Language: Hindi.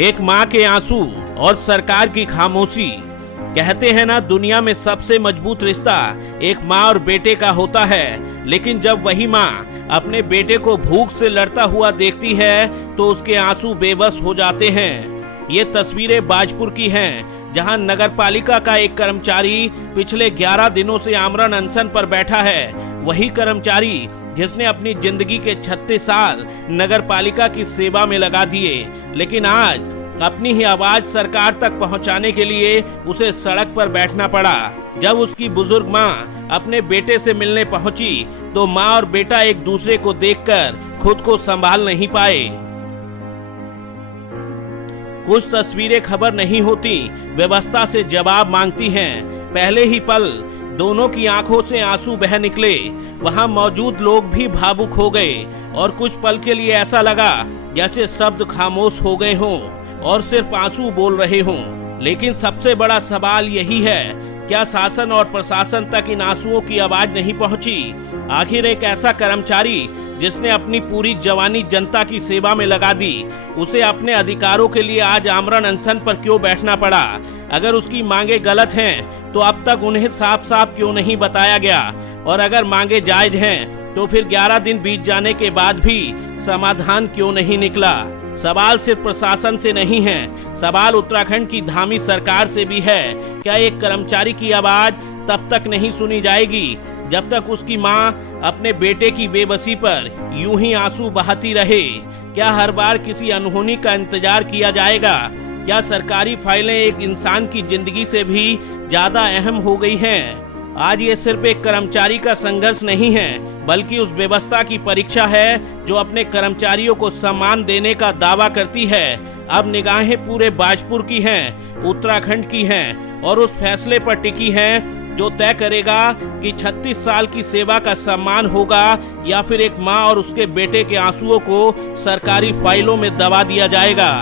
एक माँ के आंसू और सरकार की खामोशी। कहते हैं ना, दुनिया में सबसे मजबूत रिश्ता एक माँ और बेटे का होता है, लेकिन जब वही माँ अपने बेटे को भूख से लड़ता हुआ देखती है तो उसके आंसू बेबस हो जाते हैं। ये तस्वीरें बाजपुर की हैं, जहां नगरपालिका का एक कर्मचारी पिछले 11 दिनों से आमरण अनशन पर बैठा है। वही कर्मचारी जिसने अपनी जिंदगी के 36 साल नगरपालिका की सेवा में लगा दिए, लेकिन आज अपनी ही आवाज सरकार तक पहुंचाने के लिए उसे सड़क पर बैठना पड़ा। जब उसकी बुजुर्ग मां अपने बेटे से मिलने पहुंची तो मां और बेटा एक दूसरे को देखकर खुद को संभाल नहीं पाए। कुछ तस्वीरें खबर नहीं होती, व्यवस्था से जवाब मांगती हैं। पहले ही पल दोनों की आंखों से आंसू बह निकले। वहां मौजूद लोग भी भावुक हो गए और कुछ पल के लिए ऐसा लगा जैसे शब्द खामोश हो गए हों और सिर्फ आंसू बोल रहे हों। लेकिन सबसे बड़ा सवाल यही है, क्या शासन और प्रशासन तक इन आंसुओं की आवाज नहीं पहुंची? आखिर एक ऐसा कर्मचारी जिसने अपनी पूरी जवानी जनता की सेवा में लगा दी, उसे अपने अधिकारों के लिए आज आमरण अनशन पर क्यों बैठना पड़ा? अगर उसकी मांगे गलत हैं तो अब तक उन्हें साफ साफ क्यों नहीं बताया गया? और अगर मांगे जायज हैं तो फिर 11 दिन बीत जाने के बाद भी समाधान क्यों नहीं निकला? सवाल सिर्फ प्रशासन से नहीं है, सवाल उत्तराखंड की धामी सरकार से भी है। क्या एक कर्मचारी की आवाज तब तक नहीं सुनी जाएगी जब तक उसकी मां अपने बेटे की बेबसी पर यूं ही आंसू बहाती रहे? क्या हर बार किसी अनहोनी का इंतजार किया जाएगा? क्या सरकारी फाइलें एक इंसान की जिंदगी से भी ज्यादा अहम हो गई हैं? आज ये सिर्फ एक कर्मचारी का संघर्ष नहीं है, बल्कि उस व्यवस्था की परीक्षा है जो अपने कर्मचारियों को सम्मान देने का दावा करती है। अब निगाहें पूरे बाजपुर की हैं, उत्तराखंड की हैं और उस फैसले पर टिकी हैं जो तय करेगा कि 36 साल की सेवा का सम्मान होगा या फिर एक मां और उसके बेटे के आंसुओं को सरकारी फाइलों में दबा दिया जाएगा।